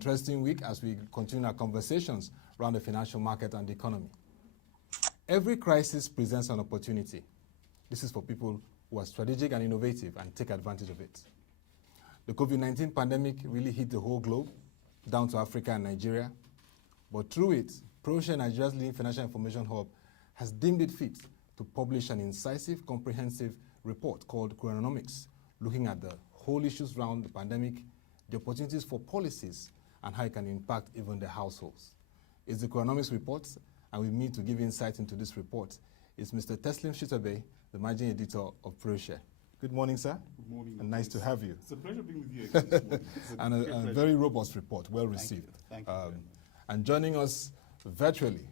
Interesting week as we continue our conversations around the financial market and the economy. Every crisis presents an opportunity. This is for people who are strategic and innovative and take advantage of it. The COVID-19 pandemic really hit the whole globe, down to Africa and Nigeria. But through it, Proshare, Nigeria's leading financial information hub, has deemed it fit to publish an incisive, comprehensive report called Coronanomics, looking at the whole issues around the pandemic, the opportunities for policies, and how it can impact even the households. It's the Coronanomics Report, and with me to give insight into this report is Mr. Teslim Shitta-Bey, the managing editor of Proshare. Good morning, sir. Good morning. And nice to have you. It's a pleasure being with you again this morning. And a very robust report, well received. Thank you. And joining us virtually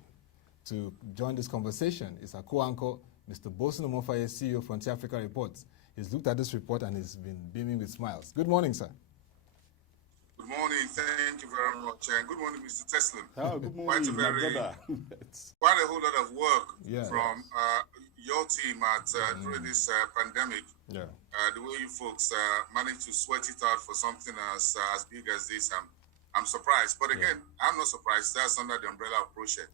to join this conversation is our co-anchor, Mr. Boason Omofaye, CEO of Frontier Africa Reports. He's looked at this report and he's been beaming with smiles. Good morning, sir. Good morning. Thank you very much. And good morning, Mr. Teslim. Oh, good morning, my brother. Quite a whole lot of work from yes. Your team at during this pandemic. Yeah. The way you folks managed to sweat it out for something as big as this, I'm surprised. But again, I'm not surprised. That's under the umbrella of Proshare.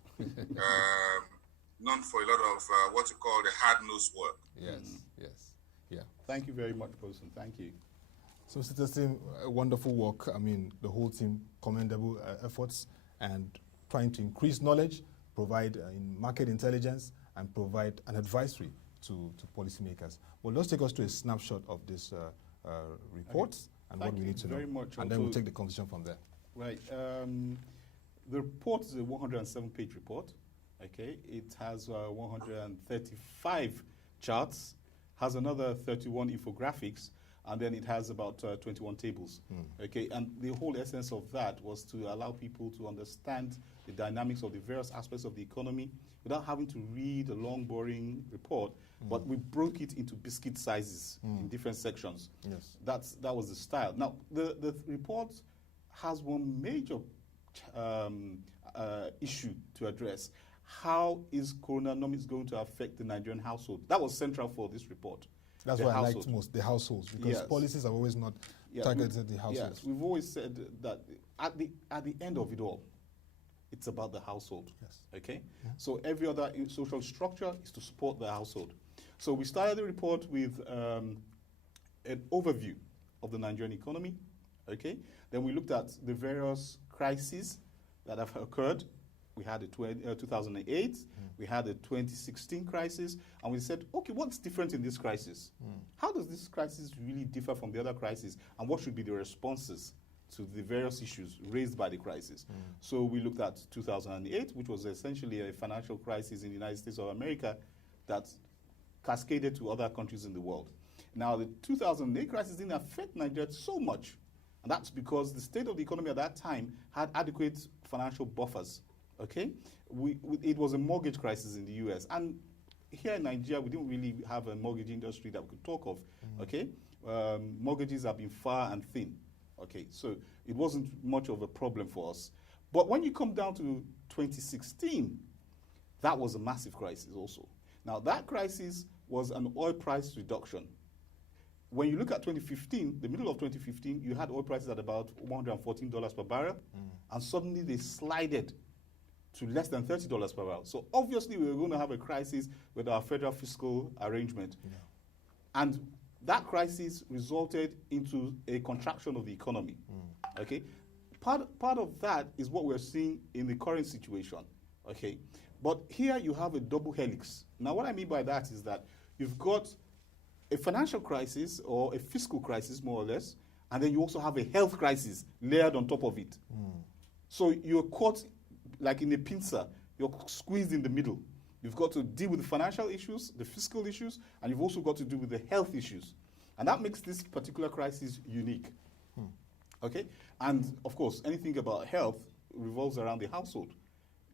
Known for a lot of what you call the hard-nosed work. Yes, yes, yeah. Thank you very much, Boason. Thank you. So, Mr. Teslim, wonderful work. I mean, the whole team, commendable efforts and trying to increase knowledge, provide market intelligence, and provide an advisory to policymakers. Well, let's take us to a snapshot of this report and what we need to know. And then we'll take the conversation from there. Right. The report is a 107-page report. Okay. It has 135 charts, has another 31 infographics, and then it has about 21 tables. Okay, and the whole essence of that was to allow people to understand the dynamics of the various aspects of the economy without having to read a long, boring report, but we broke it into biscuit sizes in different sections. Yes. That was the style. Now, the report has one major issue to address. How is Coronanomics going to affect the Nigerian household? That was central for this report. That's what I liked most, the households, because policies have always not targeted the households. Yes, we've always said that at the end of it all, it's about the household. Yes. Okay? Yeah. So every other social structure is to support the household. So we started the report with an overview of the Nigerian economy. Okay? Then we looked at the various crises that have occurred. We had the 2008, we had the 2016 crisis, and we said, okay, what's different in this crisis? How does this crisis really differ from the other crises, and what should be the responses to the various issues raised by the crisis? So we looked at 2008, which was essentially a financial crisis in the United States of America that cascaded to other countries in the world. Now, the 2008 crisis didn't affect Nigeria so much, and that's because the state of the economy at that time had adequate financial buffers. Okay, it was a mortgage crisis in the U.S. and here in Nigeria we didn't really have a mortgage industry that we could talk of. Okay, mortgages have been far and thin. Okay, so it wasn't much of a problem for us. But when you come down to 2016, that was a massive crisis also. Now that crisis was an oil price reduction. When you look at 2015, the middle of 2015, you had oil prices at about $114 per barrel, and suddenly they slided to less than $30 per barrel. So obviously we were going to have a crisis with our federal fiscal arrangement. Yeah. And that crisis resulted into a contraction of the economy. Okay? Part of that is what we're seeing in the current situation. Okay? But here you have a double helix. Now what I mean by that is that you've got a financial crisis or a fiscal crisis, more or less, and then you also have a health crisis layered on top of it. So you're caught like in a pincer, you're squeezed in the middle. You've got to deal with the financial issues, the fiscal issues, and you've also got to deal with the health issues. And that makes this particular crisis unique. Okay? And of course, anything about health revolves around the household.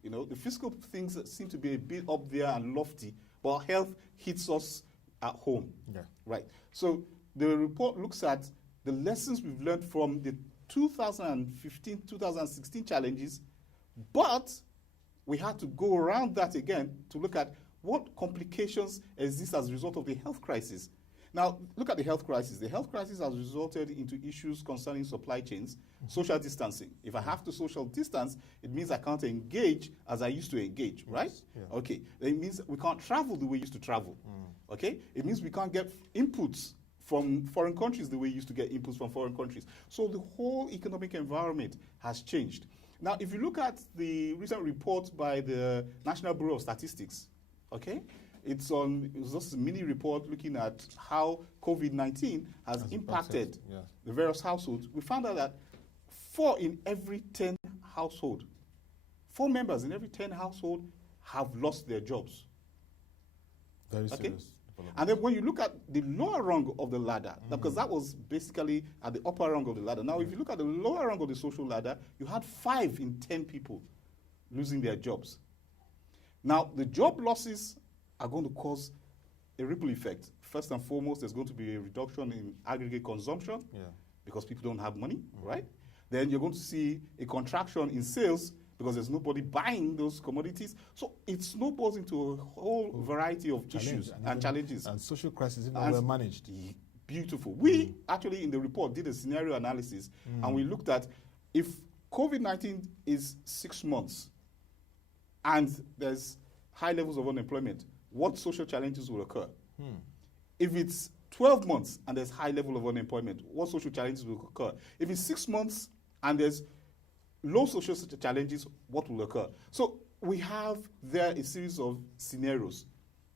You know, the fiscal things seem to be a bit up there and lofty, but health hits us at home. Yeah. Right? So the report looks at the lessons we've learned from the 2015, 2016 challenges, but we had to go around that again to look at what complications exist as a result of the health crisis. Now, look at the health crisis. The health crisis has resulted into issues concerning supply chains, social distancing. If I have to social distance, it means I can't engage as I used to engage, right? Yeah. Okay. It means we can't travel the way we used to travel. Okay. It means we can't get inputs from foreign countries the way we used to get inputs from foreign countries. So the whole economic environment has changed. Now, if you look at the recent report by the National Bureau of Statistics, okay, it was just a mini report looking at how COVID-19 has impacted the various households. We found out that 4 in every 10 household, 4 members in every 10 household have lost their jobs. Very serious. And then when you look at the lower rung of the ladder, because that was basically at the upper rung of the ladder. Now, if you look at the lower rung of the social ladder, you had 5 in 10 people losing their jobs. Now, the job losses are going to cause a ripple effect. First and foremost, there's going to be a reduction in aggregate consumption because people don't have money, right? Then you're going to see a contraction in sales because there's nobody buying those commodities. So it snowballs into a whole variety of issues and challenges. And social crisis, if not well managed. Beautiful. We actually, in the report, did a scenario analysis, and we looked at if COVID-19 is 6 months and there's high levels of unemployment, what social challenges will occur? If it's 12 months and there's high level of unemployment, what social challenges will occur? If it's 6 months and there's low social challenges, what will occur? So we have there a series of scenarios,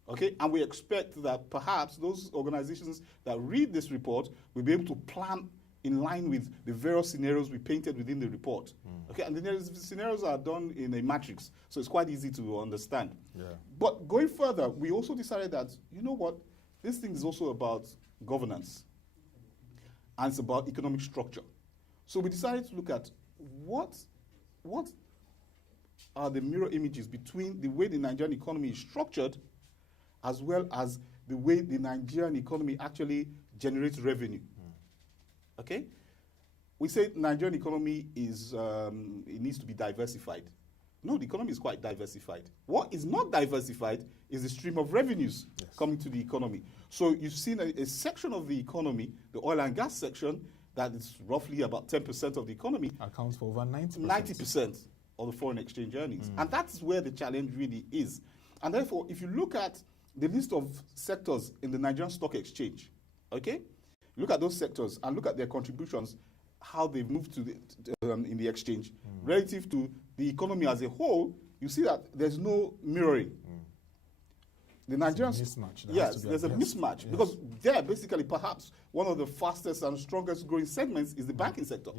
okay? And we expect that perhaps those organizations that read this report will be able to plan in line with the various scenarios we painted within the report. Okay, and the scenarios are done in a matrix, so it's quite easy to understand. But going further, we also decided that, you know what, this thing is also about governance, and it's about economic structure. So we decided to look at what are the mirror images between the way the Nigerian economy is structured as well as the way the Nigerian economy actually generates revenue. Okay? We say Nigerian economy is, it needs to be diversified. No, the economy is quite diversified. What is not diversified is the stream of revenues coming to the economy. So you've seen a section of the economy, the oil and gas section, that is roughly about 10% of the economy. Accounts for over 90%. 90% of the foreign exchange earnings. And that's where the challenge really is. And therefore, if you look at the list of sectors in the Nigerian Stock Exchange, okay, look at those sectors and look at their contributions, how they've moved to the, in the exchange relative to the economy as a whole. You see that there's no mirroring. The Nigerians, mismatch. Yes, there's a mismatch because there, basically, perhaps one of the fastest and strongest growing segments is the banking sector.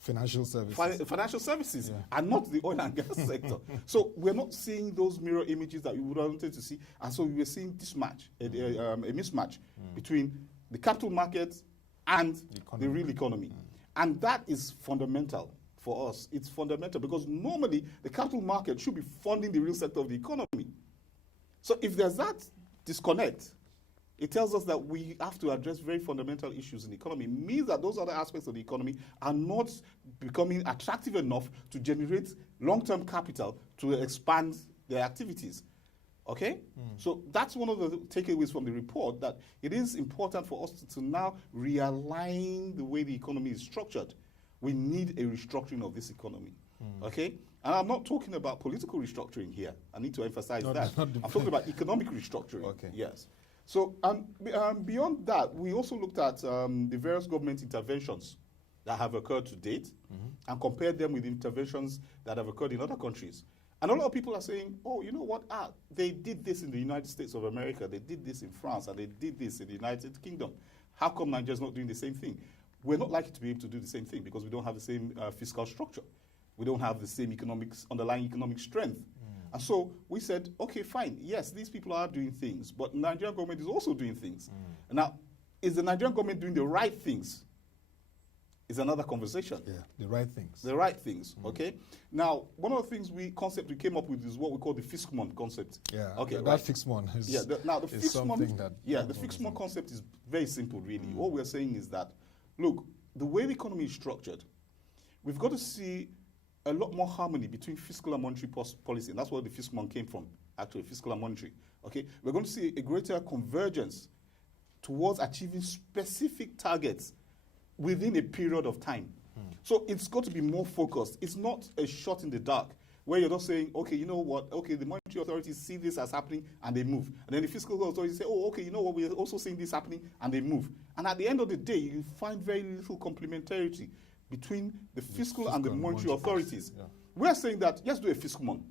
Financial services. Financial services, and not the oil and gas sector. So we're not seeing those mirror images that we would wanted to see, and so we're seeing this match, a mismatch between the capital markets and the real economy. And that is fundamental for us. It's fundamental because normally the capital market should be funding the real sector of the economy. So if there's that disconnect, it tells us that we have to address very fundamental issues in the economy. It means that those other aspects of the economy are not becoming attractive enough to generate long-term capital to expand their activities. Okay? So that's one of the takeaways from the report, that it is important for us to now realign the way the economy is structured. We need a restructuring of this economy. Okay? And I'm not talking about political restructuring here. I need to emphasize that. I'm talking about economic restructuring. Okay. Yes. So beyond that, we also looked at the various government interventions that have occurred to date and compared them with interventions that have occurred in other countries. And a lot of people are saying, oh, you know what? They did this in the United States of America, they did this in France, and they did this in the United Kingdom. How come Nigeria's not doing the same thing? We're not likely to be able to do the same thing because we don't have the same fiscal structure. We don't have the same underlying economic strength. And so we said, okay, fine, yes, these people are doing things, but the Nigerian government is also doing things. Now, is the Nigerian government doing the right things? Is another conversation. Yeah, the right things. The right things, okay? Now, one of the concept we came up with is what we call the fixed month concept. Yeah, okay, that fixed month is, the fixed month, the fixed month concept is very simple, really. What we're saying is that, look, the way the economy is structured, we've got to see a lot more harmony between fiscal and monetary policy, and that's where the fixed month came from, actually, fiscal and monetary, okay? We're going to see a greater convergence towards achieving specific targets within a period of time. So it's got to be more focused. It's not a shot in the dark where you're just saying, okay, you know what, okay, the monetary authorities see this as happening and they move. And then the fiscal authorities say, oh, okay, you know what, we're also seeing this happening and they move. And at the end of the day, you find very little complementarity between the fiscal and the monetary authorities. Yeah. We're saying that, let's do a fiscal month.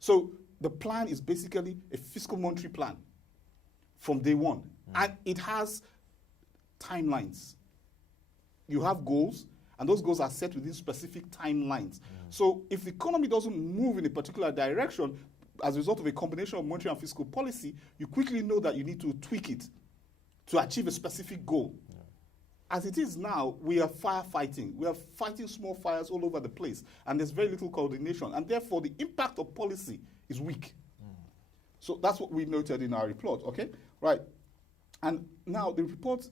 So the plan is basically a fiscal monetary plan from day one. And it has timelines. You have goals, and those goals are set within specific timelines. So if the economy doesn't move in a particular direction as a result of a combination of monetary and fiscal policy, you quickly know that you need to tweak it to achieve a specific goal. As it is now, we are firefighting. We are fighting small fires all over the place, and there's very little coordination, and therefore the impact of policy is weak. So that's what we noted in our report, okay? Right. And now the report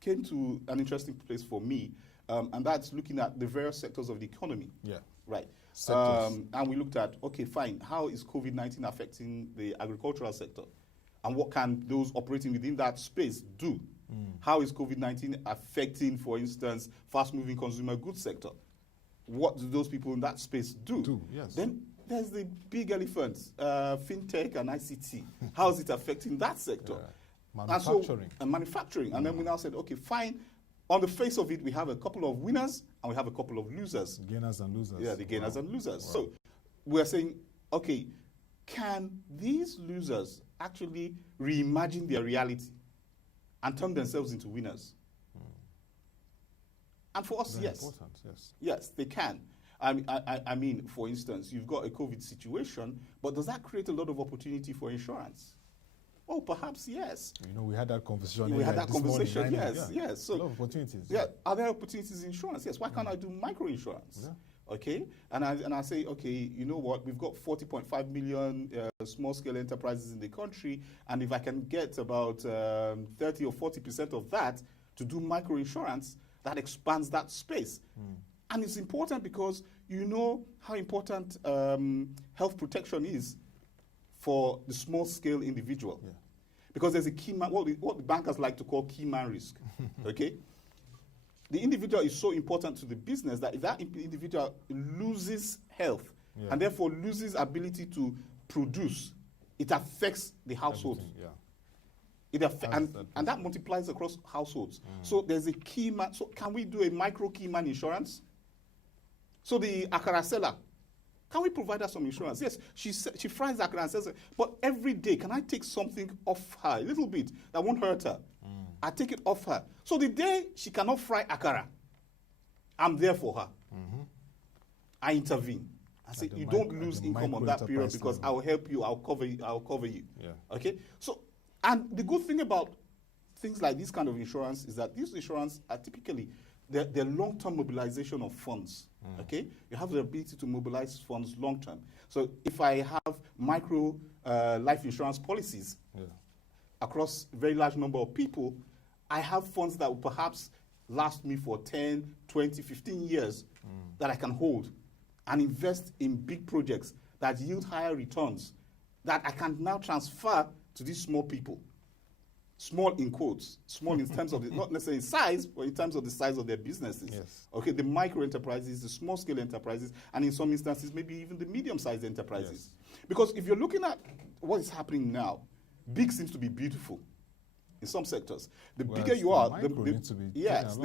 came to an interesting place for me, and that's looking at the various sectors of the economy. Yeah. Right. And we looked at, okay, fine, how is COVID-19 affecting the agricultural sector? And what can those operating within that space do? How is COVID-19 affecting, for instance, fast-moving consumer goods sector? What do those people in that space do? Yes. Then there's the big elephants, fintech and ICT. How is it affecting that sector? Manufacturing. And manufacturing. And then we now said, okay, fine. On the face of it, we have a couple of winners and we have a couple of losers. Gainers and losers. Yeah, the gainers and losers. Wow. So we're saying, okay, can these losers actually reimagine their reality and turn themselves into winners? And for us, yes. Important, yes. Yes, they can. I mean, for instance, you've got a COVID situation, but does that create a lot of opportunity for insurance? Oh, perhaps yes. You know, we had that conversation. We had that conversation, morning, yes, yeah. yes. So, a lot of opportunities. Yeah, are there opportunities in insurance? Yes. Why can't I do micro-insurance? Yeah. Okay, and I say, okay, you know what? We've got 40.5 million small-scale enterprises in the country, and if I can get about 30 or 40% of that to do micro-insurance, that expands that space. And it's important because you know how important health protection is for the small-scale individual. Yeah. Because there's a key man, what the bankers like to call key man risk, okay? The individual is so important to the business that if that individual loses health and therefore loses ability to produce, it affects the household. And that multiplies across households. So there's a key man. So can we do a micro key man insurance? So the akara seller, can we provide her some insurance? Yes, she fries akara and says, but every day, can I take something off her, a little bit, that won't hurt her? I take it off her. So the day she cannot fry akara, I'm there for her. I intervene. I say, you don't lose income on that period because I'll help you, I'll cover you. Yeah. Okay? So, and the good thing about things like this kind of insurance is that these insurance are typically they're long-term mobilization of funds. Okay, you have the ability to mobilize funds long-term. So if I have micro life insurance policies across a very large number of people, I have funds that will perhaps last me for 10, 20, 15 years that I can hold and invest in big projects that yield higher returns that I can now transfer to these small people. Small in quotes, small in terms of, not necessarily in size, but in terms of the size of their businesses. Yes. Okay, the micro enterprises, the small scale enterprises, and in some instances, maybe even the medium sized enterprises. Yes. Because if you're looking at what is happening now, big seems to be beautiful in some sectors. The bigger you are, the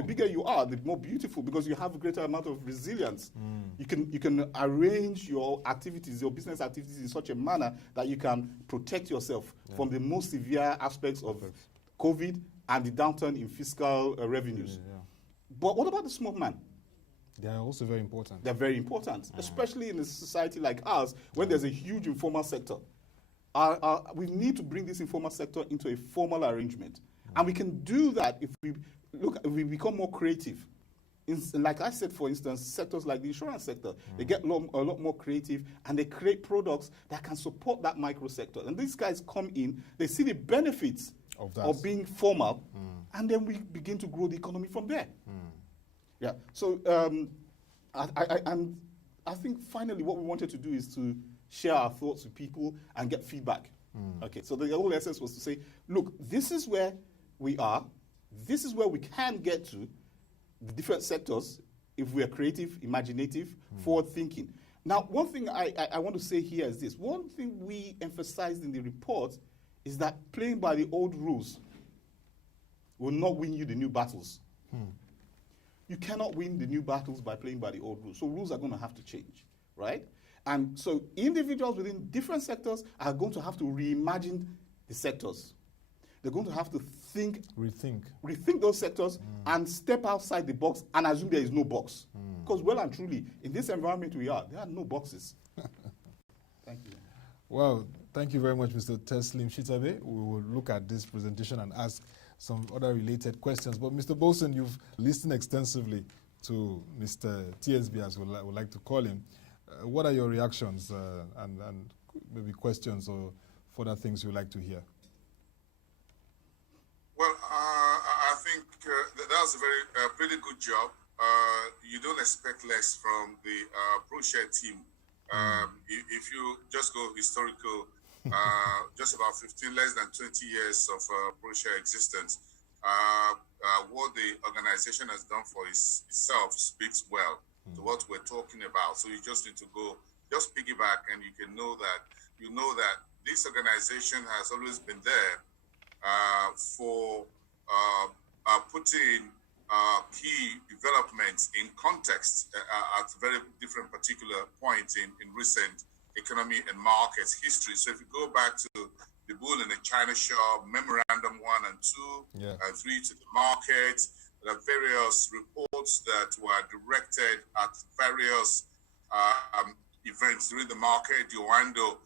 bigger you are, the more beautiful, because you have a greater amount of resilience. You can arrange your activities, your business activities in such a manner that you can protect yourself from the most severe aspects of COVID and the downturn in fiscal revenues. But what about the small man? They are also very important. They're very important, especially in a society like ours, when there's a huge informal sector. We need to bring this informal sector into a formal arrangement. And we can do that if we become more creative. Like I said, for instance, sectors like the insurance sector, they get a lot more creative and they create products that can support that micro sector. And these guys come in, they see the benefits of being formal, and then we begin to grow the economy from there. Yeah. So I think finally what we wanted to do is to share our thoughts with people and get feedback. Okay, so the whole essence was to say, look, this is where we are. This is where we can get to the different sectors if we are creative, imaginative, forward-thinking. Now, one thing I want to say here is this. One thing we emphasized in the report is that playing by the old rules will not win you the new battles. You cannot win the new battles by playing by the old rules. So rules are going to have to change, right? And so individuals within different sectors are going to have to reimagine the sectors. They're going to have to rethink those sectors and step outside the box and assume there is no box. Because well and truly, in this environment we are, there are no boxes. Thank you. Well, thank you very much, Mr. Teslim Shitta-Bey. We will look at this presentation and ask some other related questions. But Mr. Boason, you've listened extensively to Mr. TSB, as we would like to call him. What are your reactions and maybe questions or further things you'd like to hear? Well, I think that was a pretty good job. You don't expect less from the Proshare team. If you just go historical, just about less than 20 years of Proshare existence, what the organization has done for itself speaks well to what we're talking about. So you just need to go, just piggyback, and you can know that this organization has always been there for putting key developments in context at very different particular points in recent economy and markets history. So if you go back to the bull in the China shop, memorandum 1 and 2, and 3 to the market, there are various reports that were directed at various events during the market, the Oando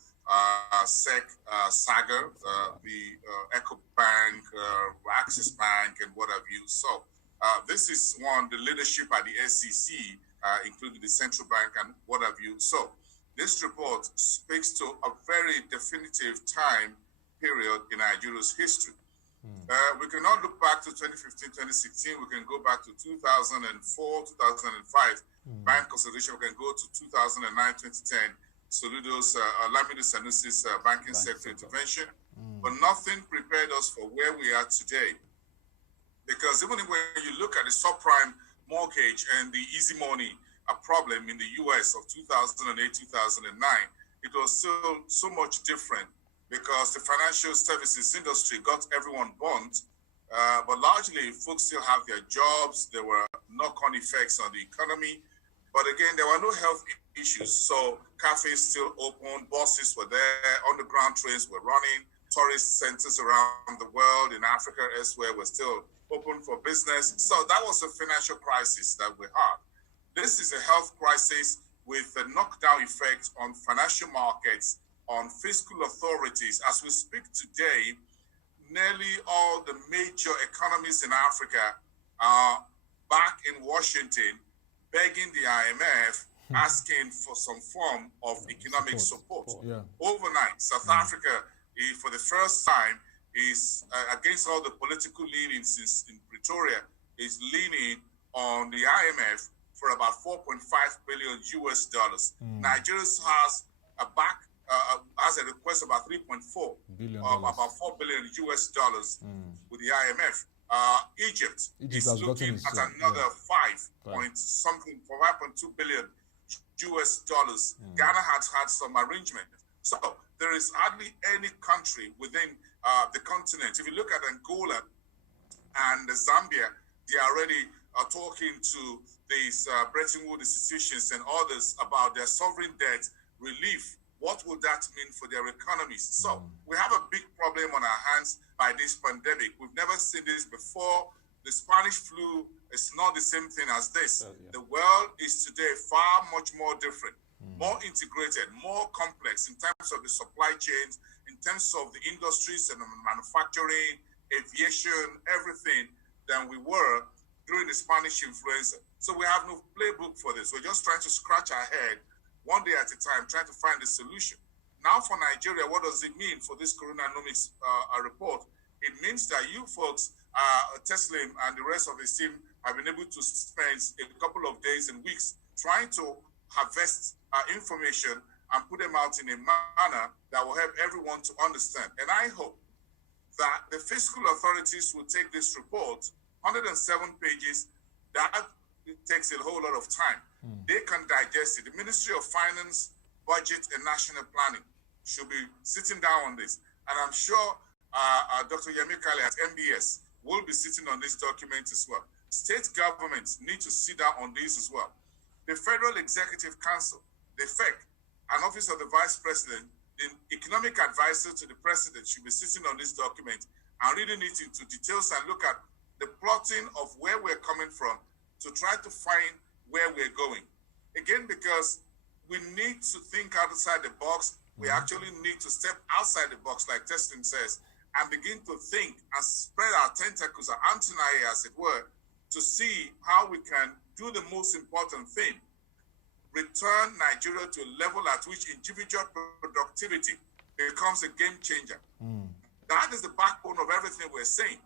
SEC saga, the Eco Bank, Axis Bank, and what have you. So this is one, the leadership at the SEC, including the central bank and what have you. So this report speaks to a very definitive time period in Nigeria's history. We cannot look back to 2015, 2016. We can go back to 2004, 2005, bank consolidation. We can go to 2009, 2010, Lamido Sanusi's banking sector intervention. But nothing prepared us for where we are today. Because even when you look at the subprime mortgage and the easy money problem in the US of 2008, 2009, it was still so much different because the financial services industry got everyone burnt, but largely folks still have their jobs. There were knock-on effects on the economy, but again, there were no health issues. So cafes still open, buses were there, underground trains were running, tourist centers around the world, in Africa, elsewhere, were still open for business. So that was a financial crisis that we had. This is a health crisis with a knockdown effect on financial markets, on fiscal authorities. As we speak today, nearly all the major economies in Africa are back in Washington begging the IMF, asking for some form of economic support. Overnight, South Africa, for the first time, is against all the political leanings in Pretoria, is leaning on the IMF for about $4.5 billion US. Nigeria has a request about $3.4 billion, about $4 billion US with the IMF. Egypt is looking at another 5.2 billion US dollars. Ghana has had some arrangement. So there is hardly any country within the continent. If you look at Angola and Zambia, they are already talking to these Bretton Woods institutions and others about their sovereign debt relief. What would that mean for their economies? So we have a big problem on our hands by this pandemic. We've never seen this before. The Spanish flu is not the same thing as this. The world is today far much more different, more integrated, more complex in terms of the supply chains, in terms of the industries and manufacturing, aviation, everything than we were during the Spanish influenza. So we have no playbook for this. We're just trying to scratch our head one day at a time, trying to find a solution. Now for Nigeria, what does it mean for this Coronanomics report? It means that you folks, Teslim and the rest of his team, have been able to spend a couple of days and weeks trying to harvest information and put them out in a manner that will help everyone to understand. And I hope that the fiscal authorities will take this report, 107 pages, that it takes a whole lot of time. They can digest it. The Ministry of Finance, Budget and National Planning should be sitting down on this. And I'm sure Dr. Yemi Kale at MBS will be sitting on this document as well. State governments need to sit down on this as well. The Federal Executive Council, the FEC, and Office of the Vice President, the economic advisor to the President should be sitting on this document and reading it into details and look at the plotting of where we're coming from to try to find where we're going. Again, because we need to think outside the box, we actually need to step outside the box, like Teslim says, and begin to think and spread our tentacles, our antennae, as it were, to see how we can do the most important thing: return Nigeria to a level at which individual productivity becomes a game changer. That is the backbone of everything we're saying.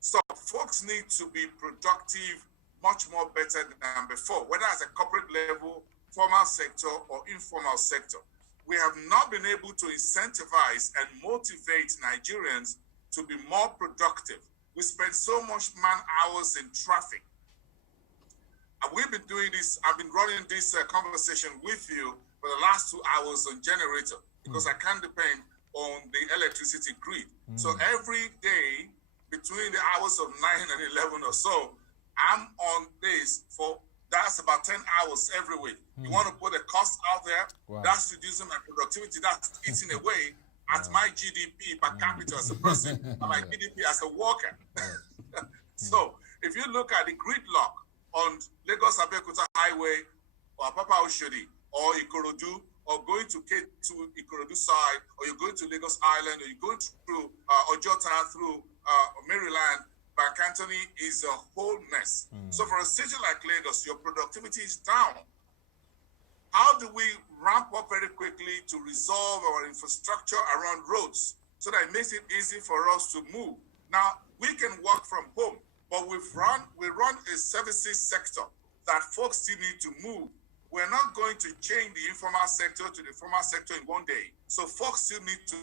So folks need to be productive much more better than before, whether at a corporate level, formal sector, or informal sector. We have not been able to incentivize and motivate Nigerians to be more productive. We spend so much man hours in traffic. And we've been doing this, I've been running this conversation with you for the last 2 hours on generator, because I can't depend on the electricity grid. So every day between the hours of 9 and 11 or so, I'm on this for, that's about 10 hours every week. You want to put a cost out there, that's reducing my productivity, that's eating away at my GDP per capita as a person, and my GDP as a worker. So if you look at the gridlock on Lagos-Abeokuta Highway, or Papa Oshodi, or Ikorodu, or going to Ikorodu side, or you're going to Lagos Island, or you're going through Ojota, through Maryland, Bankantoni is a whole mess. So for a city like Lagos, your productivity is down. How do we ramp up very quickly to resolve our infrastructure around roads so that it makes it easy for us to move? Now, we can work from home, but we run a services sector that folks still need to move. We're not going to change the informal sector to the formal sector in one day. So folks still need to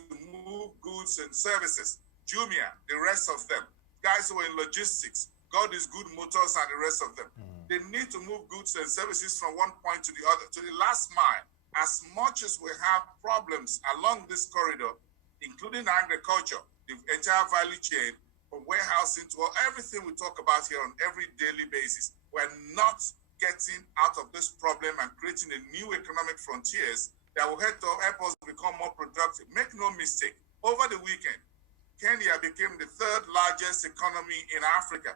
move goods and services. Jumia, the rest of them. Guys who are in logistics, God is Good Motors and the rest of them. They need to move goods and services from one point to the other, to the last mile. As much as we have problems along this corridor, including agriculture, the entire value chain, from warehousing to everything we talk about here on every daily basis, we're not getting out of this problem and creating a new economic frontiers that will help us become more productive. Make no mistake, over the weekend, Kenya became the third largest economy in Africa.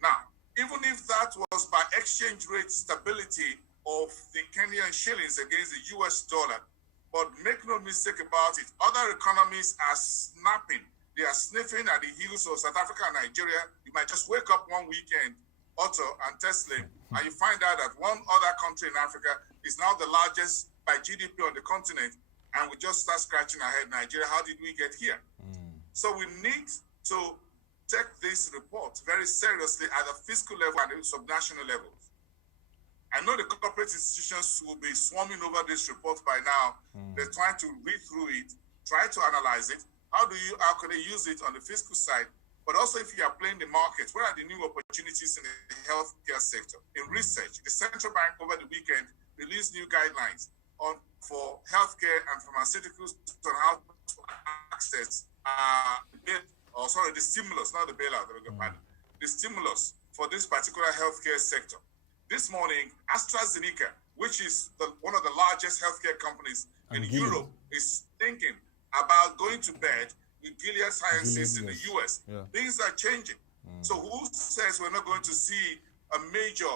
Now, even if that was by exchange rate stability of the Kenyan shillings against the US dollar, but make no mistake about it, other economies are snapping. They are sniffing at the heels of South Africa and Nigeria. You might just wake up one weekend, Otto and Teslim, and you find out that one other country in Africa is now the largest by GDP on the continent, and we just start scratching our head, Nigeria, how did we get here? So we need to take this report very seriously at the fiscal level and the subnational levels. I know the corporate institutions will be swarming over this report by now. They're trying to read through it, try to analyze it. How can they use it on the fiscal side? But also, if you are playing the market, where are the new opportunities in the healthcare sector? In research, the central bank over the weekend released new guidelines for healthcare and pharmaceuticals on how to access the stimulus, not the bailout, the stimulus for this particular healthcare sector. This morning, AstraZeneca, which is one of the largest healthcare companies in Europe, is thinking about going to bed with Gilead Sciences in the US. Things are changing. So who says we're not going to see a major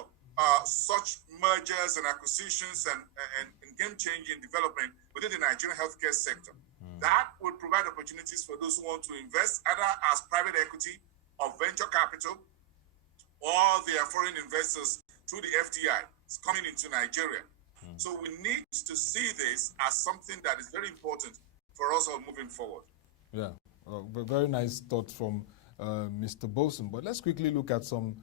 such mergers and acquisitions and game-changing development within the Nigerian healthcare sector? That will provide opportunities for those who want to invest either as private equity or venture capital, or they are foreign investors through the FDI coming into Nigeria. So we need to see this as something that is very important for us all moving forward. Yeah, very nice thought from Mr. Boason. But let's quickly look at some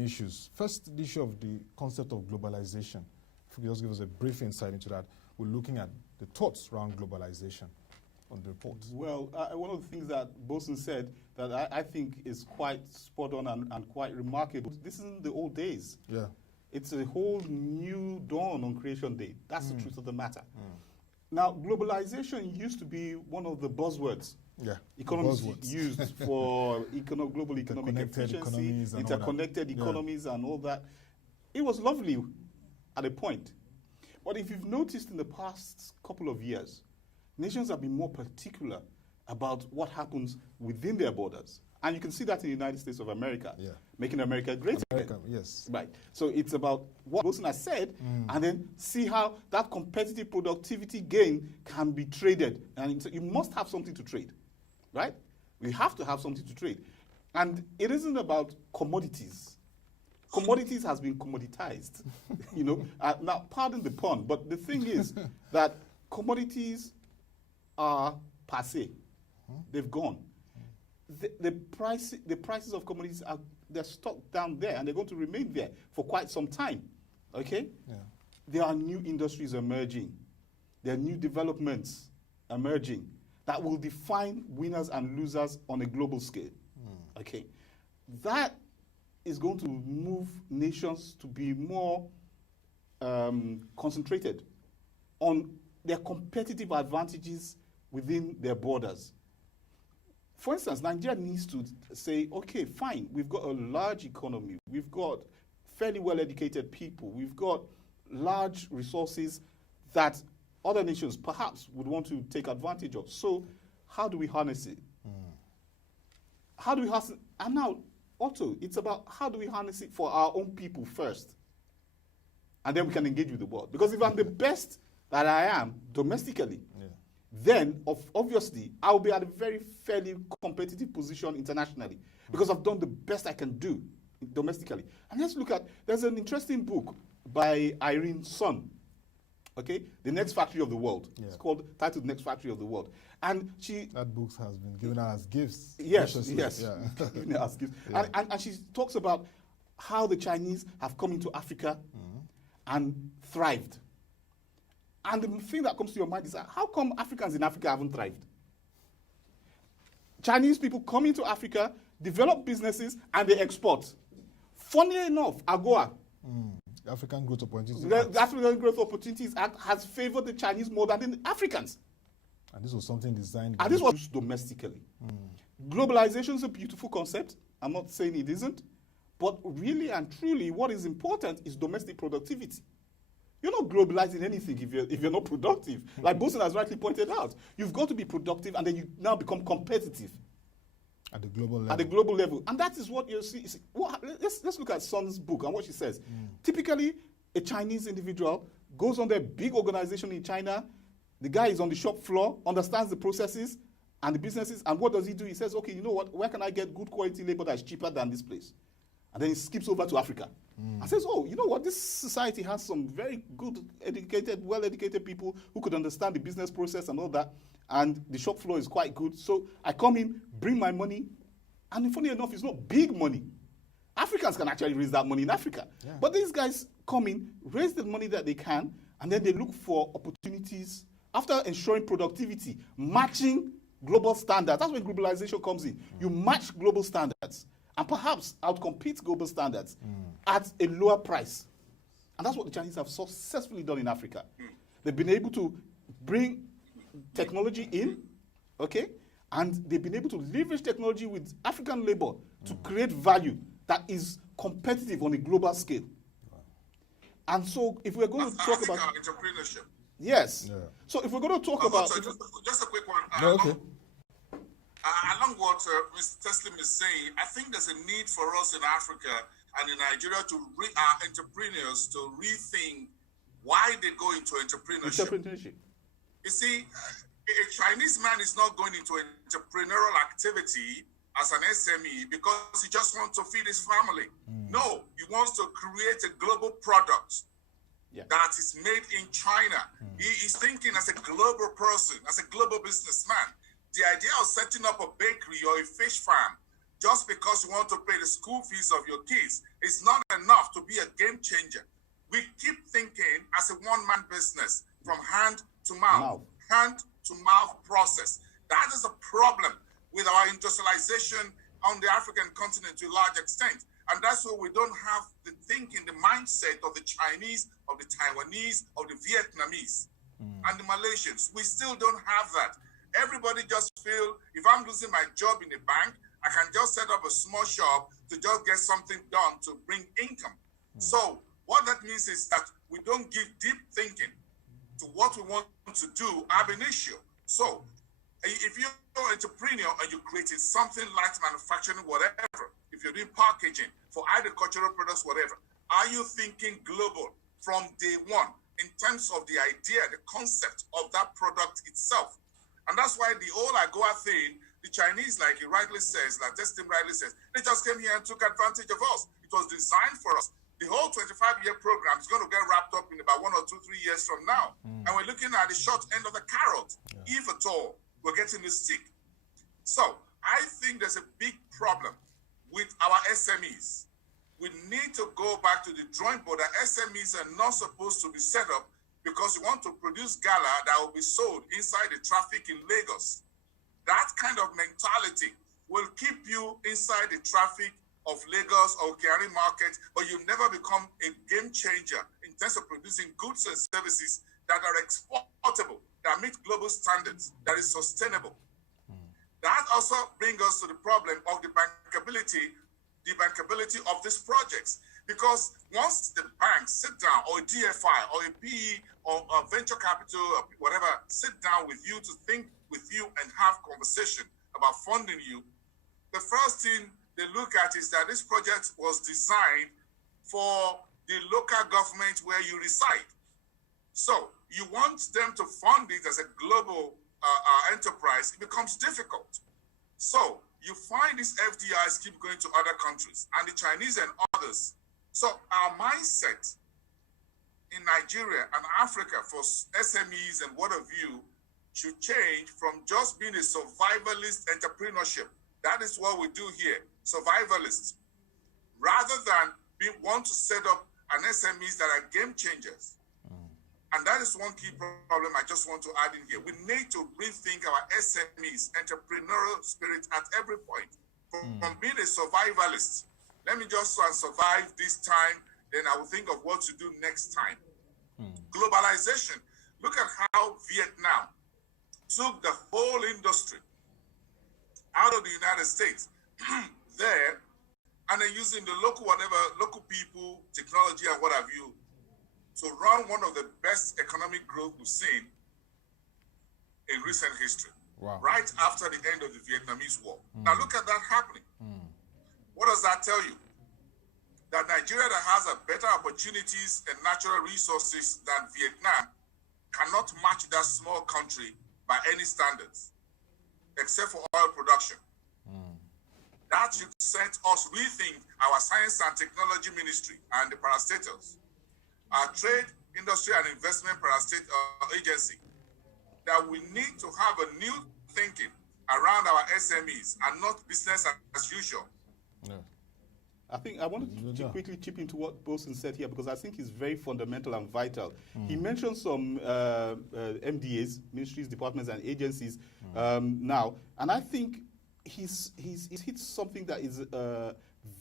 issues. First, the issue of the concept of globalization. If you could just give us a brief insight into that. We're looking at the thoughts around globalization. on the report? Well, one of the things that Boason said that I think is quite spot on and quite remarkable. This isn't the old days. Yeah. It's a whole new dawn on Creation Day. That's the truth of the matter. Now, globalization used to be one of the buzzwords economists used for global economic efficiency, interconnected economies and all that. It was lovely at a point. But if you've noticed in the past couple of years, nations have been more particular about what happens within their borders. And you can see that in the United States of America, making America great again. Yes. Right. So it's about what Boason has said, and then see how that competitive productivity gain can be traded. And you must have something to trade, right? We have to have something to trade. And it isn't about commodities. Commodities has been commoditized, you know. Now, pardon the pun, but the thing is that commodities are passé. They've gone. The prices of commodities they're stuck down there, and they're going to remain there for quite some time. Okay? Yeah. There are new industries emerging. There are new developments emerging that will define winners and losers on a global scale. Okay? That is going to move nations to be more concentrated on their competitive advantages within their borders. For instance, Nigeria needs to say, okay, fine, we've got a large economy, we've got fairly well-educated people, we've got large resources that other nations perhaps would want to take advantage of. So how do we harness it? How do we harness it? And now, Otto, it's about how do we harness it for our own people first? And then we can engage with the world. Because if I'm the best that I am domestically, then obviously I'll be at a very fairly competitive position internationally because I've done the best I can do domestically. And let's look at, there's an interesting book by Irene Sun, okay, The Next Factory of the World. It's titled Next Factory of the World. And that book has been given out as gifts. Yes. Given out as gifts. And she talks about how the Chinese have come into Africa and thrived. And the thing that comes to your mind is, how come Africans in Africa haven't thrived? Chinese people come into Africa, develop businesses, and they export. Funnily enough, AGOA, African Growth Opportunities Act. The African Growth Opportunities Act has favored the Chinese more than the Africans. And this was something designed. And this was used domestically. Globalization is a beautiful concept. I'm not saying it isn't. But really and truly, what is important is domestic productivity. You're not globalizing anything if you're not productive. Like Boason has rightly pointed out, you've got to be productive, and then you now become competitive at the global level. At the global level, and that is what you see. Let's look at Sun's book and what she says. Typically, a Chinese individual goes on their big organization in China. The guy is on the shop floor, understands the processes and the businesses, and what does he do? He says, okay, you know what? Where can I get good quality labor that's cheaper than this place? And then he skips over to Africa. And says, oh, you know what? This society has some very good, educated, well-educated people who could understand the business process and all that. And the shop floor is quite good. So I come in, bring my money. And funny enough, it's not big money. Africans can actually raise that money in Africa. Yeah. But these guys come in, raise the money that they can, and then they look for opportunities after ensuring productivity, matching global standards. That's when globalization comes in. You match global standards and perhaps outcompete global standards at a lower price. And that's what the Chinese have successfully done in Africa. They've been able to bring technology in, okay, and they've been able to leverage technology with African labor to create value that is competitive on a global scale. And so if we're going to talk about entrepreneurship. Yes. Yeah. So if we're going to talk about... just a quick one. Okay. Along what Mr. Teslim is saying, I think there's a need for us in Africa and in Nigeria to our entrepreneurs to rethink why they go into entrepreneurship. You see, a Chinese man is not going into entrepreneurial activity as an SME because he just wants to feed his family. No, he wants to create a global product that is made in China. He is thinking as a global person, as a global businessman. The idea of setting up a bakery or a fish farm just because you want to pay the school fees of your kids is not enough to be a game changer. We keep thinking as a one-man business from hand to mouth, hand hand-to-mouth process. That is a problem with our industrialization on the African continent to a large extent. And that's why we don't have the thinking, the mindset of the Chinese, of the Taiwanese, of the Vietnamese, and the Malaysians. We still don't have that. Everybody just feel, if I'm losing my job in a bank, I can just set up a small shop to just get something done to bring income. So what that means is that we don't give deep thinking to what we want to do ab initio. So if you're an entrepreneur and you're creating something like manufacturing, whatever, if you're doing packaging for agricultural products, whatever, are you thinking global from day one in terms of the idea, the concept of that product itself? And that's why the whole AGOA thing, the Chinese, like he rightly says, like Teslim rightly says, they just came here and took advantage of us. It was designed for us. The whole 25-year program is going to get wrapped up in about 1 or 2, 3 years from now. And we're looking at the short end of the carrot, if at all we're getting the stick. So I think there's a big problem with our SMEs. We need to go back to the drawing board. That SMEs are not supposed to be set up because we want to produce gala that will be sold inside the traffic in Lagos. That kind of mentality will keep you inside the traffic of Lagos or Kiari market, but you never become a game changer in terms of producing goods and services that are exportable, that meet global standards, that is sustainable. That also brings us to the problem of the bankability of these projects. Because once the banks sit down, or a DFI, or a PE, or a venture capital, or whatever, sit down with you to think with you and have conversation about funding you, the first thing they look at is that this project was designed for the local government where you reside. So you want them to fund it as a global enterprise, it becomes difficult. So you find these FDIs keep going to other countries, and the Chinese and others. So our mindset in Nigeria and Africa for SMEs and what have you should change from just being a survivalist entrepreneurship. That is what we do here, survivalists. Rather than want to set up an SMEs that are game changers. And that is one key problem I just want to add in here. We need to rethink our SMEs, entrepreneurial spirit at every point. From being a survivalist, let me just survive this time, then I will think of what to do next time. Globalization. Look at how Vietnam took the whole industry out of the United States there, and they're using the local people, technology and what have you, to run one of the best economic growth we've seen in recent history. Wow. Right after the end of the Vietnamese War. Now look at that happening. What does that tell you? That Nigeria that has a better opportunities and natural resources than Vietnam cannot match that small country by any standards, except for oil production. That should set us rethink our science and technology ministry and the parastatals, our trade, industry and investment parastate agency, that we need to have a new thinking around our SMEs and not business as usual. Yeah. I think I wanted to quickly chip into what Boason said here, because I think it's very fundamental and vital. He mentioned some MDAs, ministries, departments, and agencies now, and I think he's hit something that is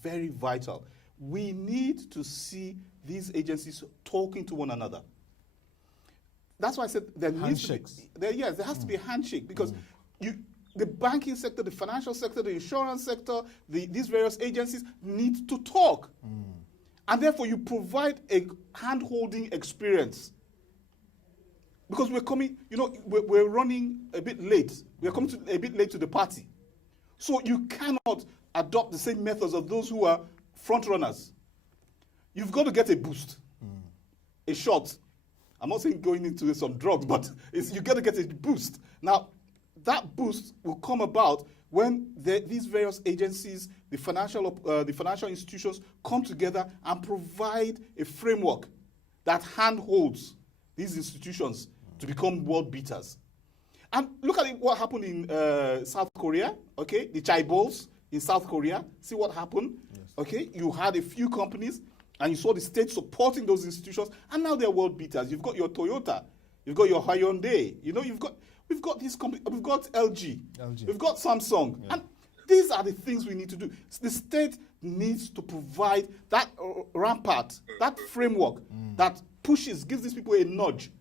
very vital. We need to see these agencies talking to one another. That's why I said there needs to be, there has to be a handshake, because the banking sector, the financial sector, the insurance sector, these various agencies need to talk. And therefore you provide a hand-holding experience. Because we're coming, we're running a bit late. We're coming a bit late to the party. So you cannot adopt the same methods of those who are front runners. You've got to get a boost, a shot. I'm not saying going into some drugs, but you got to get a boost. Now, that boost will come about when these various agencies, the financial institutions come together and provide a framework that handholds these institutions to become world beaters. And look at what happened in South Korea, okay? The chaebols in South Korea. See what happened, okay? You had a few companies, and you saw the state supporting those institutions, and now they're world beaters. You've got your Toyota, You've got your Hyundai. You know, we've got these companies. We've got LG. We've got Samsung. Yeah. And these are the things we need to do. The state needs to provide that rampart, that framework that gives these people a nudge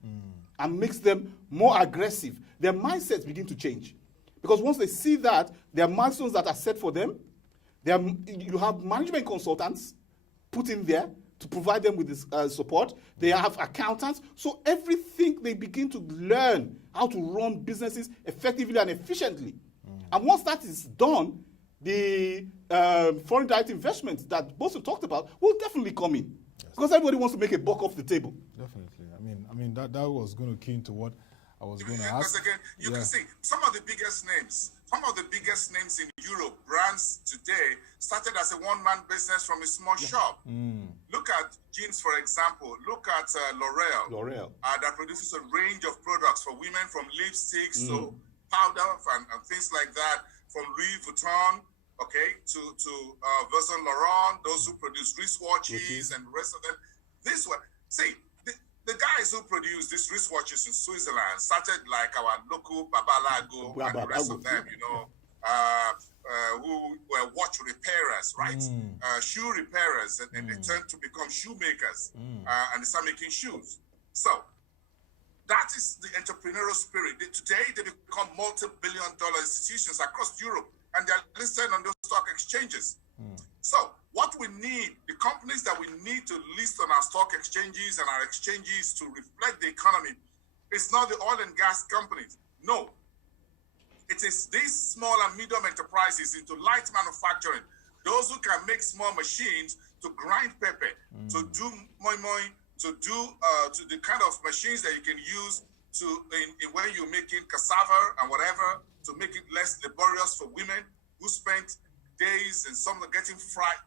and makes them more aggressive. Their mindsets begin to change. Because once they see that, there are milestones that are set for them. You have management consultants put in there to provide them with this support. They have accountants. So everything, they begin to learn how to run businesses effectively and efficiently. And once that is done, the foreign direct investments that Boason talked about will definitely come in. Yes. Because everybody wants to make a buck off the table. Definitely. I mean that was going to key into what I was going to ask. Again, you can see some of the biggest names in Europe, brands today, started as a one-man business from a small shop. Look at jeans, for example. Look at L'Oreal. That produces a range of products for women, from lipsticks to powder and things like that, from Louis Vuitton, okay, to Saint Laurent, those who produce wristwatches and the rest of them. This one, see, the guys who produce these wristwatches in Switzerland started like our local Babalago and the rest of them, you know, who were watch repairers, right? Shoe repairers, and they turned to become shoemakers, and they start making shoes. So that is the entrepreneurial spirit. Today, they become multi-billion-dollar institutions across Europe, and they're listed on those stock exchanges. So what we need, the companies that we need to list on our stock exchanges and our exchanges to reflect the economy, it's not the oil and gas companies. No. It is these small and medium enterprises into light manufacturing, those who can make small machines to grind pepper, to do moi moi, to the kind of machines that you can use when you're making cassava and whatever, to make it less laborious for women who spent days and some are getting fried.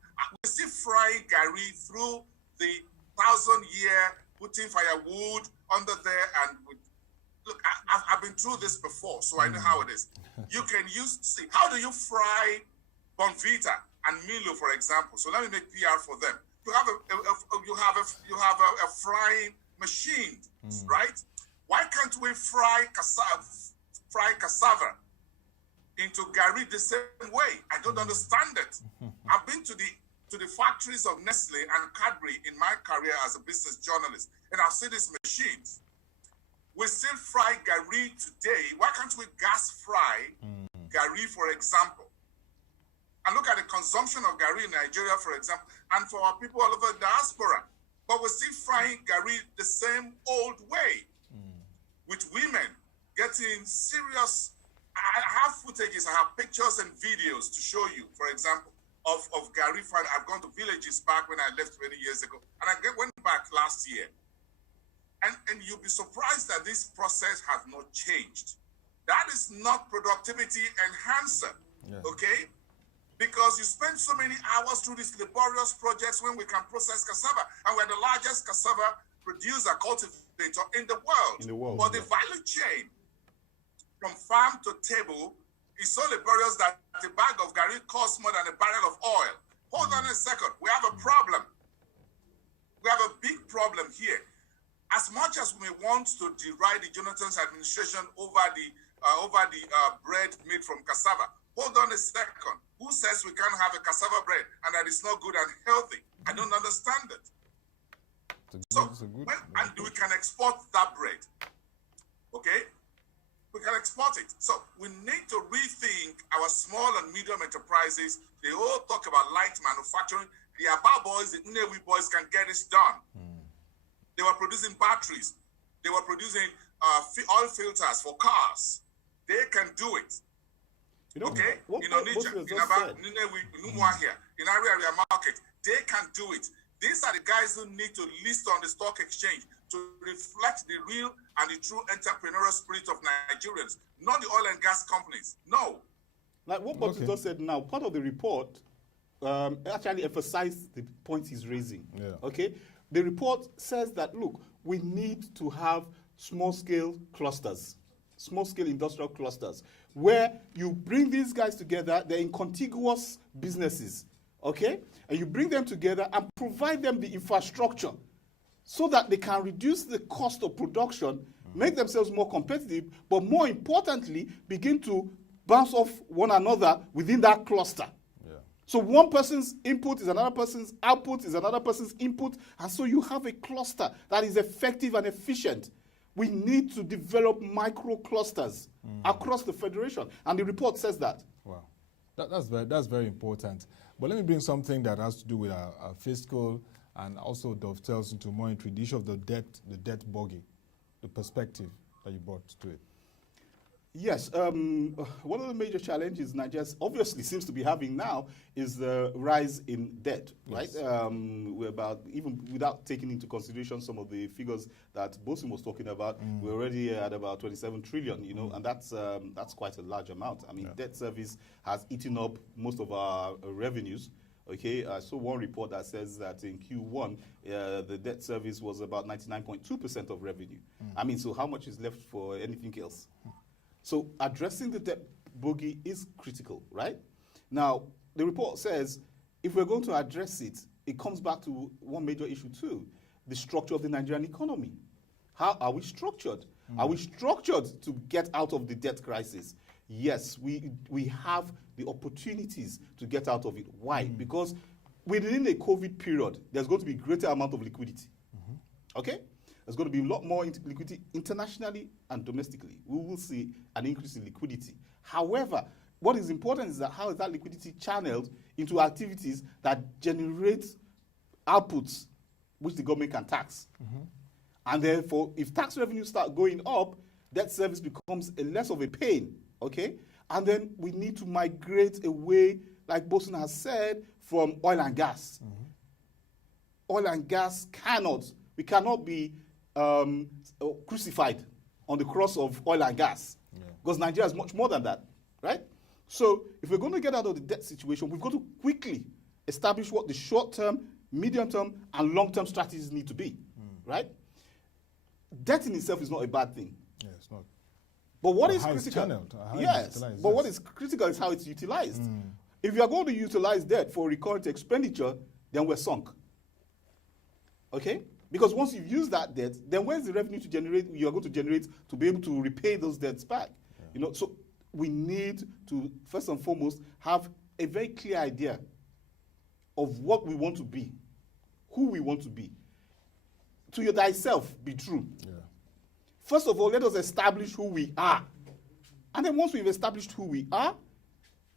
We still frying Gary through the 1,000-year, putting firewood under there. And look, I've been through this before, so I know how it is. You can how do you fry Bonvita and Milo, for example? So let me make PR for them. You have a frying machine, right? Why can't we fry cassava into Gary the same way? I don't understand it. I've been to the factories of Nestle and Cadbury in my career as a business journalist, and I've seen these machines. We still fry Gary today. Why can't we gas fry Gary, for example? And look at the consumption of Gary in Nigeria, for example, and for our people all over the diaspora. But we're still frying Gary the same old way, with women getting serious. I have footages, I have pictures and videos to show you, for example, of Gary frying. I've gone to villages back when I left 20 years ago, and I went back last year. And you'll be surprised that this process has not changed. That is not productivity enhancer, okay? Because you spend so many hours through these laborious projects when we can process cassava, and we're the largest cassava producer, cultivator in the world. But the value chain from farm to table is so laborious that the bag of Gary costs more than a barrel of oil. Hold on a second. We have a problem. We have a big problem here. As much as we want to deride the Jonathan's administration over the bread made from cassava, hold on a second. Who says we can't have a cassava bread and that it's not good and healthy? I don't understand it. And we can export that bread. Okay? We can export it. So we need to rethink our small and medium enterprises. They all talk about light manufacturing. The Aba boys, the Nnewi boys can get this done. They were producing batteries. They were producing oil filters for cars. They can do it. In Onitsha, in Aba, in Area Market, they can do it. These are the guys who need to list on the stock exchange to reflect the real and the true entrepreneurial spirit of Nigerians, not the oil and gas companies. No. Like what Boason just said now, part of the report actually emphasized the point he's raising. Okay? The report says that, look, we need to have small-scale clusters, small-scale industrial clusters, where you bring these guys together, they're in contiguous businesses, okay? And you bring them together and provide them the infrastructure so that they can reduce the cost of production make themselves more competitive, but more importantly, begin to bounce off one another within that cluster. Yeah. So one person's input is another person's output, is another person's input, and so you have a cluster that is effective and efficient. We need to develop micro clusters across the federation, and the report says that. Wow, that's very important. But let me bring something that has to do with our fiscal and also dovetails into more into the issue of the debt bogey, the perspective that you brought to it. Yes, one of the major challenges Nigeria obviously seems to be having now is the rise in debt, right? Yes. We're about, even without taking into consideration some of the figures that Boason was talking about, we're already at about 27 trillion, you know, and that's quite a large amount. I mean, debt service has eaten up most of our revenues. Okay, I saw one report that says that in Q1, the debt service was about 99.2% of revenue. I mean, so how much is left for anything else? So addressing the debt bogey is critical, right? Now, the report says if we're going to address it, it comes back to one major issue too, the structure of the Nigerian economy. How are we structured? Are we structured to get out of the debt crisis? Yes, we have the opportunities to get out of it. Why? Because within a COVID period, there's going to be a greater amount of liquidity. Okay? There's going to be a lot more liquidity internationally and domestically. We will see an increase in liquidity. However, what is important is that how is that liquidity channeled into activities that generate outputs which the government can tax. And therefore, if tax revenues start going up, debt service becomes less of a pain, okay? And then we need to migrate away, like Boason has said, from oil and gas. Oil and gas we cannot be crucified on the cross of oil and gas, because Nigeria is much more than that, right? So if we're going to get out of the debt situation, we've got to quickly establish what the short-term, medium-term, and long-term strategies need to be, right? Debt in itself is not a bad thing. Yeah, it's not. But what But is how it's critical? channeled, how it's Yes, utilized, but what yes. is critical is how it's utilized. If you are going to utilize debt for recurrent expenditure, then we're sunk. Okay? Because once you've used that debt, then where's the revenue to generate? You are going to generate to be able to repay those debts back. You know, so we need to first and foremost have a very clear idea of what we want to be, who we want to be. To your thyself, be true. Yeah. First of all, let us establish who we are. And then once we've established who we are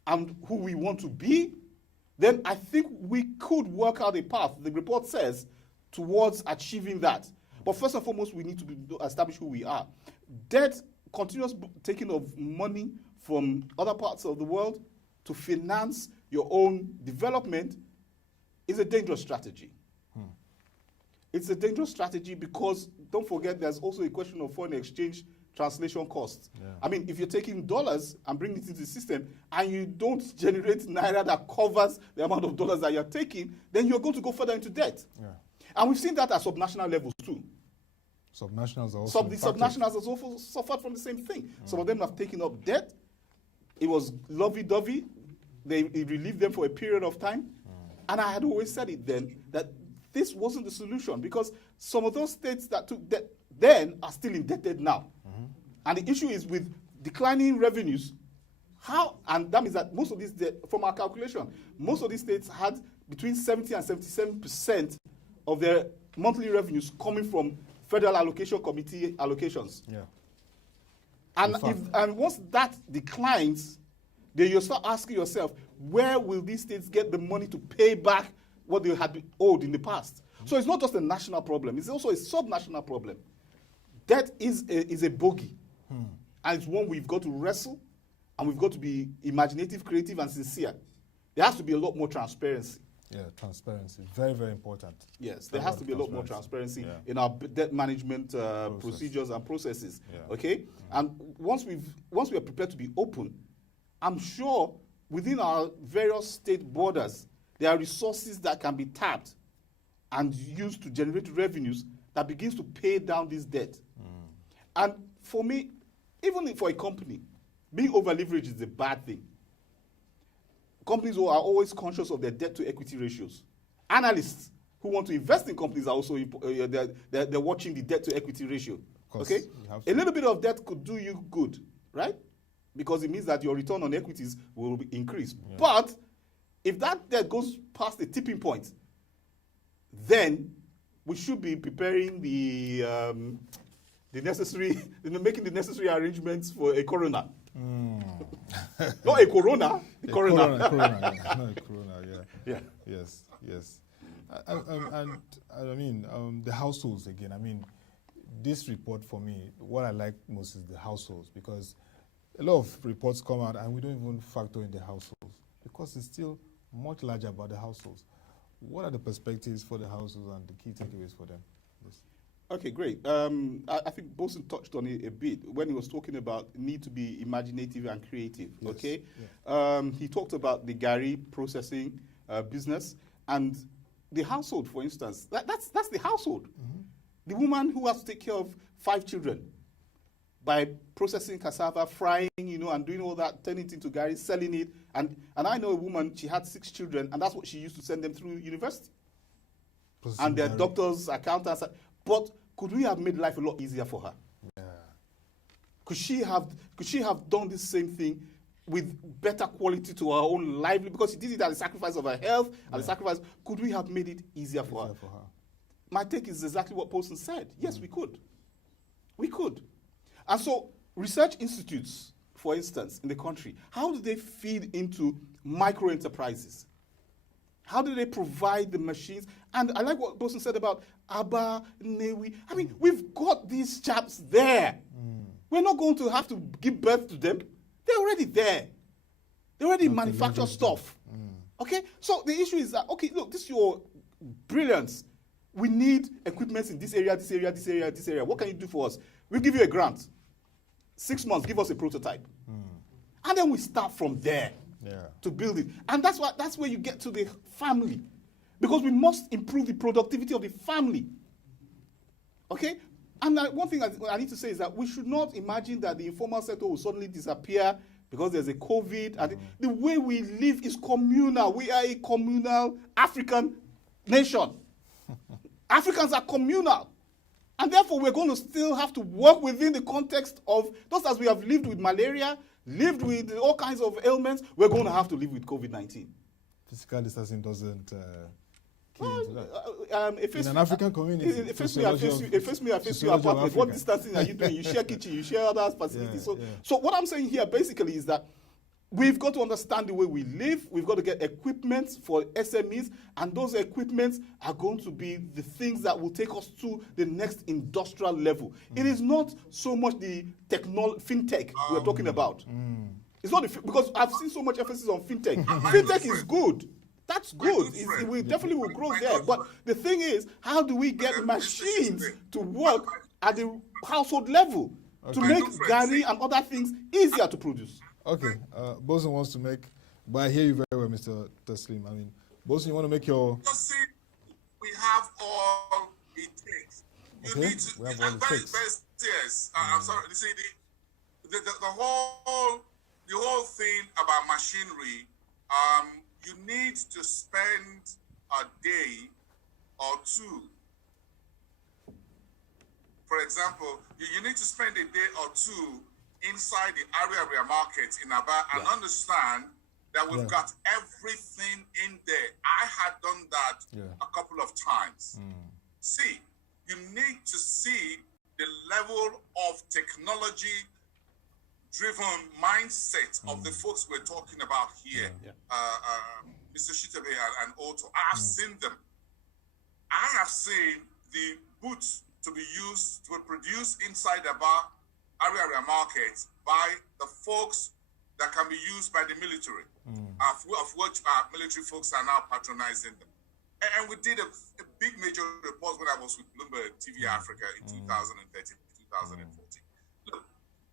and who we want to be, then I think we could work out a path, the report says, towards achieving that. But first and foremost, we need to establish who we are. Debt, continuous taking of money from other parts of the world to finance your own development is a dangerous strategy. It's a dangerous strategy because, don't forget, there's also a question of foreign exchange translation costs. Yeah. I mean, if you're taking dollars and bringing it into the system and you don't generate naira that covers the amount of dollars that you're taking, then you're going to go further into debt. Yeah. And we've seen that at subnational levels too. Subnationals are also The impacted. subnationals have also suffered from the same thing. Some of them have taken up debt. It was lovey-dovey. It relieved them for a period of time. And I had always said it then that this wasn't the solution because some of those states that took debt then are still indebted now. And the issue is with declining revenues, and that means that most of these, from our calculation, most of these states had between 70 and 77% of their monthly revenues coming from Federal Allocation Committee allocations. Yeah. And once that declines, then you start asking yourself, where will these states get the money to pay back what they had been owed in the past? So it's not just a national problem, it's also a sub-national problem. Debt is a bogey. And it's one we've got to wrestle, and we've got to be imaginative, creative, and sincere. There has to be a lot more transparency. Yeah, transparency. Very, very important. Yes, there has to be a lot more transparency in our debt management procedures and processes. Yeah. Okay? And once we are prepared to be open, I'm sure within our various state borders, there are resources that can be tapped and used to generate revenues that begins to pay down this debt. And for me, even for a company, being over-leveraged is a bad thing. Companies who are always conscious of their debt-to-equity ratios. Analysts who want to invest in companies are also they're watching the debt-to-equity ratio. course. Okay? A little bit of debt could do you good, right? Because it means that your return on equities will be increased. Yeah. But if that debt goes past the tipping point, then we should be preparing the necessary, making the necessary arrangements for a corona. Not a corona, a corona. Not a corona, yeah. Yes. And I mean, the households again. I mean, this report for me, what I like most is the households, because a lot of reports come out and we don't even factor in the households because it's still much larger about the households. What are the perspectives for the households and the key takeaways for them? Yes. Okay, great. I think Boason touched on it a bit when he was talking about need to be imaginative and creative. Yes. Okay, yeah. He talked about the Gary processing business and the household, for instance. That's the household. Mm-hmm. The woman who has to take care of 5 children by processing cassava, frying, and doing all that, turning it into Gary, selling it. And I know a woman, she had 6 children, and that's what she used to send them through university. And their doctors, accountants. But could we have made life a lot easier for her? Yeah. Could she have done the same thing with better quality to her own livelihood? Because she did it at the sacrifice of her health, at the sacrifice. Could we have made it easier for her? My take is exactly what Boason said. Yes, we could. We could. And so research institutes, for instance, in the country, how do they feed into micro enterprises? How do they provide the machines? And I like what Boason said about ABBA, Newi. I mean, we've got these chaps there. We're not going to have to give birth to them. They're already there. They already manufacture stuff. Okay? So the issue is that, okay, look, this is your brilliance. We need equipment in this area, this area, this area, this area. What can you do for us? We'll give you a grant. 6 months, give us a prototype. And then we start from there to build it. And that's where you get to the family. Because we must improve the productivity of the family. Okay? And one thing I need to say is that we should not imagine that the informal sector will suddenly disappear because there's a COVID. And the way we live is communal. We are a communal African nation. Africans are communal. And therefore, we're going to still have to work within the context of, just as we have lived with malaria, lived with all kinds of ailments, we're going to have to live with COVID-19. Physical distancing doesn't in an African community. If face me, I face you apartment. What distancing are you doing? You share kitchen, you share other facilities. So what I'm saying here basically is that we've got to understand the way we live. We've got to get equipment for SMEs, and those equipments are going to be the things that will take us to the next industrial level. It is not so much the fintech we're talking about. It's not because I've seen so much emphasis on fintech. Fintech is good. That's good. We definitely will grow there. But the thing is, how do we get machines to work at the household level to make Gary and other things easier to produce? Okay, Boason wants to make, but I hear you very well, Mr. Teslim. I mean, Boason, you want to make your... Just see, we have all it takes. You need to... We have all it takes. Yes, I'm sorry. You see, the whole thing about machinery, you need to spend a day or two. For example, you need to spend a day or two inside the area market in Aba and understand that we've got everything in there. I had done that a couple of times. See, you need to see the level of technology driven mindset of the folks we're talking about here, Mr. Shitta-Bey and Otto. I have seen them. I have seen the boots to be used to produce inside the area market by the folks that can be used by the military, of which military folks are now patronizing them. And we did a big major report when I was with Bloomberg TV Africa in 2013, 2014. Look,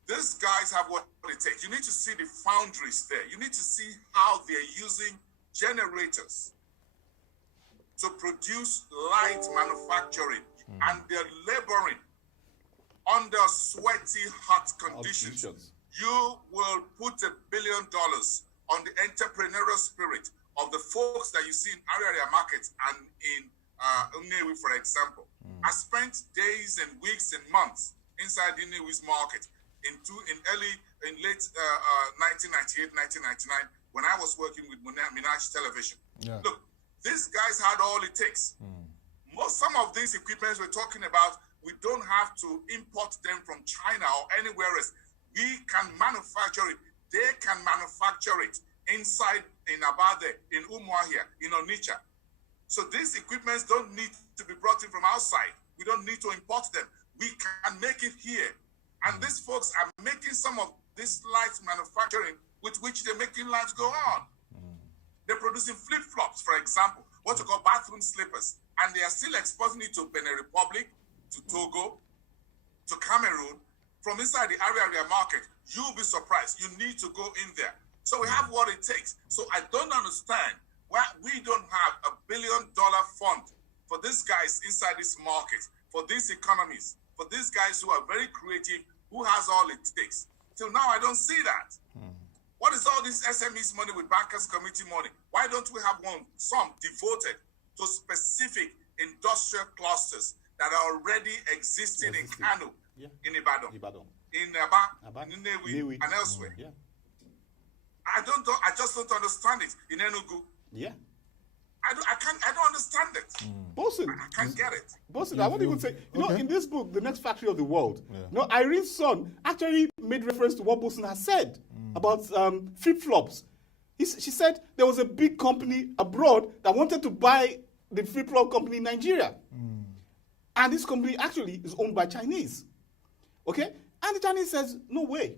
these guys have what it takes. You need to see the foundries there. You need to see how they're using generators to produce light manufacturing, and they're laboring under sweaty, hot conditions. You will put $1 billion on the entrepreneurial spirit of the folks that you see in area markets and in Unewi, for example. I spent days and weeks and months inside the Newis market in late 1998, 1999, when I was working with Minaj Television. Yeah. Look, these guys had all it takes. Some of these equipments we're talking about, we don't have to import them from China or anywhere else. We can manufacture it. They can manufacture it inside in Abade, in Umuahia, in Onitsha. So these equipments don't need to be brought in from outside. We don't need to import them. We can make it here. And these folks are making some of this light manufacturing with which they're making lives go on. They're producing flip-flops, for example, what you call bathroom slippers. And they are still exporting it to Benin Republic, to Togo, to Cameroon, from inside the area market. You'll be surprised. You need to go in there. So we have what it takes. So I don't understand why we don't have $1 billion fund for these guys inside this market, for these economies, for these guys who are very creative, who has all it takes. Till now, I don't see that. What is all this SMEs money with bankers committee money? Why don't we have some devoted to specific industrial clusters that are already existing in Kano, in Ibadan, in Aba, in Newi, and elsewhere? I just don't understand it. In Enugu, I don't understand it. Boason, I can't get it. Boason, I won't even say, in this book, The Next Factory of the World, Irene's son actually made reference to what Boason has said about flip-flops. She said there was a big company abroad that wanted to buy the flip-flop company in Nigeria. And this company actually is owned by Chinese. Okay? And the Chinese says, no way,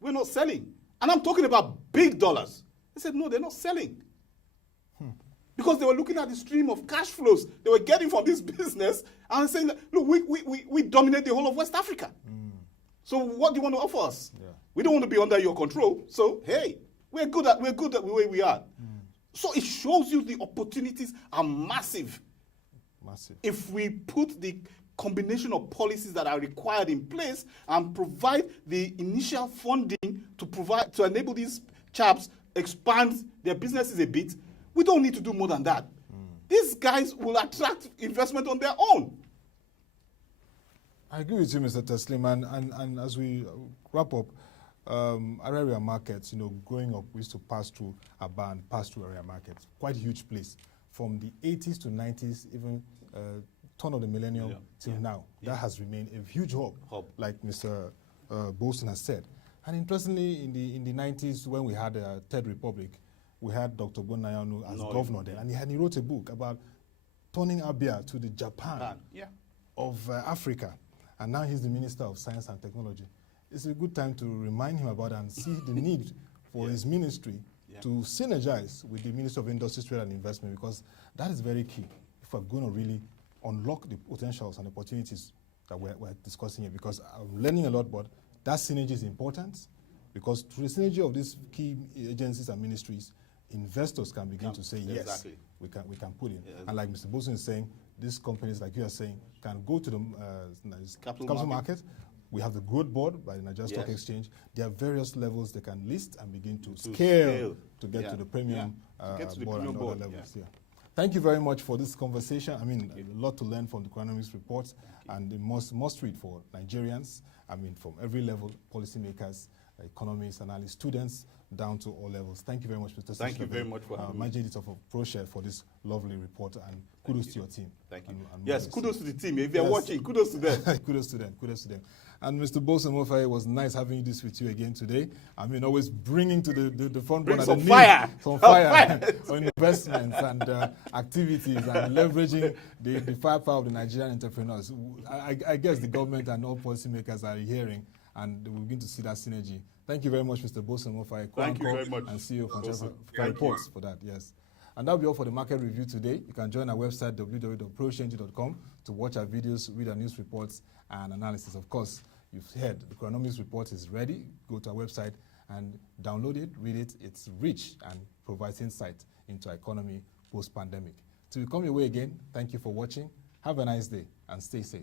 we're not selling. And I'm talking about big dollars. They said, no, they're not selling. Because they were looking at the stream of cash flows they were getting from this business and saying, that, look, we dominate the whole of West Africa. So what do you want to offer us? We don't want to be under your control. So, hey, we're good at the way we are. So it shows you the opportunities are massive. If we put the combination of policies that are required in place and provide the initial funding to enable these chaps expand their businesses a bit, we don't need to do more than that. These guys will attract investment on their own. I agree with you, Mr. Teslim, and as we wrap up, area markets, growing up, we used to pass through Aba and pass through area markets. Quite a huge place. From the 80s to 90s, even turn of the millennium till now. That has remained a huge hub. Like Mr. Boason has said. And interestingly, in the 90s, when we had a Third Republic, we had Dr. Gonayanu as governor there, and he wrote a book about turning Abia to the Japan of Africa. And now he's the Minister of Science and Technology. It's a good time to remind him about and see the need for his ministry to synergize with the Ministry of Industry, Trade and Investment, because that is very key if we're going to really unlock the potentials and opportunities that we're discussing here. Because I'm learning a lot, but that synergy is important, because through the synergy of these key agencies and ministries, investors can begin to say, yes, we can put in. And like Mr. Boason is saying, these companies, like you are saying, can go to the capital market. We have the growth board by the Nigeria Stock Exchange. There are various levels they can list and begin to scale to get to the premium board and other levels. Thank you very much for this conversation. I mean, a lot to learn from the Coronanomics Report, and the must read for Nigerians. I mean, from every level, policymakers, economists, analysts, students, down to all levels. Thank you very much, Mr. Thank you very much for having me. Managing editor for Proshare, for this lovely report, and kudos to your team. Thank you. Yes, kudos to the team. If they're watching, kudos to them. Kudos to them. Kudos to them. And Mr. Boason Omofaye, it was nice having this with you again today. I mean, always bringing to the front burner some fire on investments and activities, and leveraging the firepower of the Nigerian entrepreneurs. I guess the government and all policymakers are hearing, and we're going to see that synergy. Thank you very much, Mr. Boason Omofaye. Thank you very much. And CEO of Reports for that, yes. And that'll be all for the market review today. You can join our website, www.proshange.com, to watch our videos, read our news reports, and analysis. Of course, you've heard the Coronanomics Report is ready. Go to our website and download it, read it. It's rich and provides insight into our economy post-pandemic. Till we come your way again, thank you for watching. Have a nice day and stay safe.